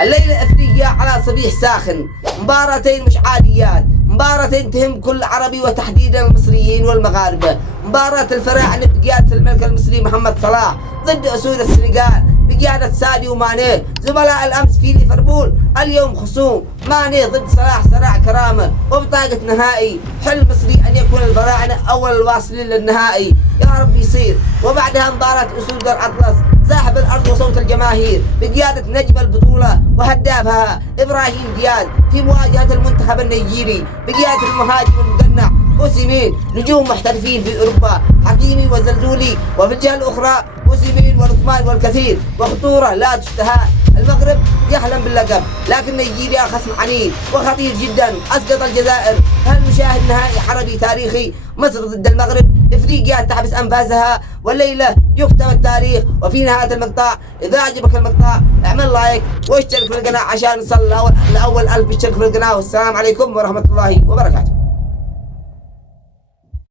الليلة افريقيا على صبيح ساخن، مباراتين مش عاديات، مباراتين تهم كل عربي وتحديدا المصريين والمغاربة. مباراة الفراعنة بقيادة الملك المصري محمد صلاح ضد أسود السنغال بقيادة ساديو ماني. زملاء الأمس في ليفربول، اليوم خصوم. ماني ضد صلاح صراع كرامة وبطاقة نهائي. حلم مصري أن يكون الفراعنة أول الواصلين للنهائي، يا رب يصير. وبعدها مباراة أسود الأطلس صاحب الأرض وصوت الجماهير بقيادة نجم البطولة وهدافها إبراهيم دياز في مواجهة المنتخب النيجيري بقيادة المهاجم المقنع أوسيمين. نجوم محترفين في أوروبا، حكيمي وزلزولي، وفي الجهة الأخرى أوسيمين ولقمان والكثير، وخطورة لا تستهان. المغرب يحلم باللقب، لكن نيجيريا خصم عنيد وخطير جدا، أسقط الجزائر. هل نشاهد نهائي عربي تاريخي؟ مصر ضد المغرب، افريقيا تحبس انفاسها، والليله يكتب التاريخ. وفي نهايه المقطع، اذا عجبك المقطع اعمل لايك واشترك في القناه عشان نصل لاول 1000 مشترك في القناه. والسلام عليكم ورحمه الله وبركاته.